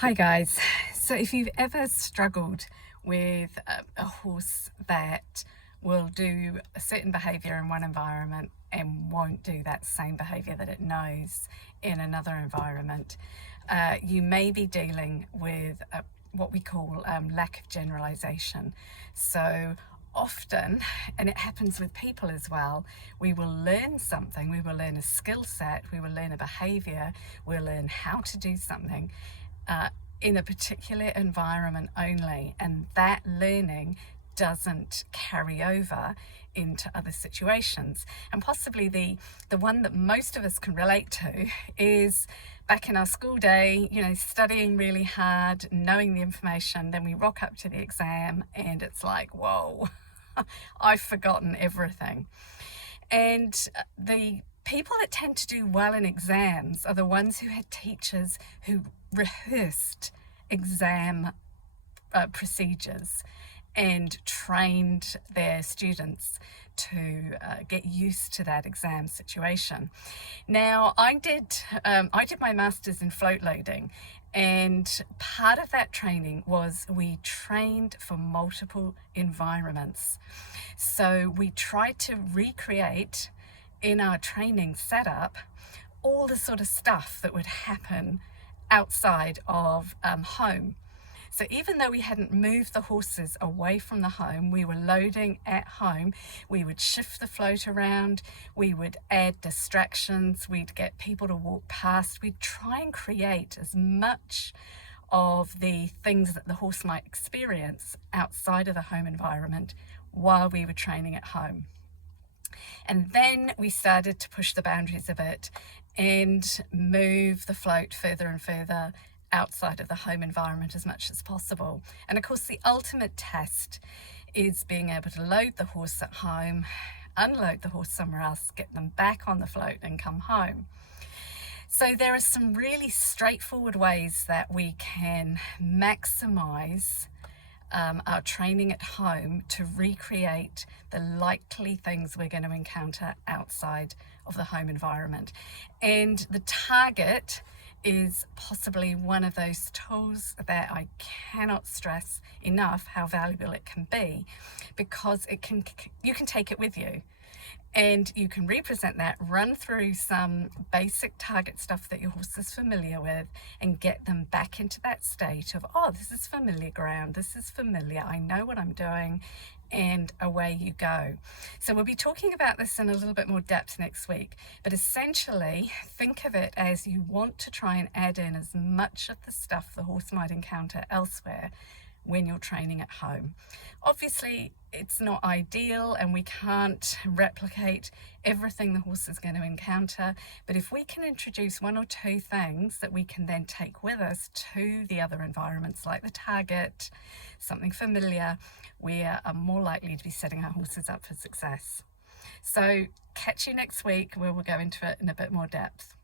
Hi guys. So if you've ever struggled with a horse that will do a certain behaviour in one environment and won't do that same behaviour that it knows in another environment, you may be dealing with what we call lack of generalisation. So often, and it happens with people as well, we will learn something, we will learn a skill set, we will learn a behaviour, we'll learn how to do something uh, in a particular environment only, and that learning doesn't carry over into other situations. And possibly the one that most of us can relate to is back in our school day, studying really hard, knowing the information, then we rock up to the exam and it's like, whoa, I've forgotten everything. And the people that tend to do well in exams are the ones who had teachers who rehearsed exam procedures and trained their students to get used to that exam situation. Now, I did my master's in float loading, and part of that training was we trained for multiple environments. So we tried to recreate in our training setup all the sort of stuff that would happen outside of home. So even though we hadn't moved the horses away from the home, we were loading at home, we would shift the float around, we would add distractions, we'd get people to walk past, we'd try and create as much of the things that the horse might experience outside of the home environment while we were training at home. And then we started to push the boundaries a bit and move the float further and further outside of the home environment as much as possible. And of course, the ultimate test is being able to load the horse at home, unload the horse somewhere else, get them back on the float and come home. So there are some really straightforward ways that we can maximize our training at home to recreate the likely things we're going to encounter outside of the home environment. And the target is possibly one of those tools that I cannot stress enough how valuable it can be, because you can take it with you. And you can represent that, run through some basic target stuff that your horse is familiar with, and get them back into that state of, oh, this is familiar ground, this is familiar, I know what I'm doing, and away you go. So we'll be talking about this in a little bit more depth next week, but essentially think of it as you want to try and add in as much of the stuff the horse might encounter elsewhere when you're training at home. Obviously, it's not ideal and we can't replicate everything the horse is going to encounter, but if we can introduce one or two things that we can then take with us to the other environments, like the target, something familiar, we are more likely to be setting our horses up for success. So catch you next week where we'll go into it in a bit more depth.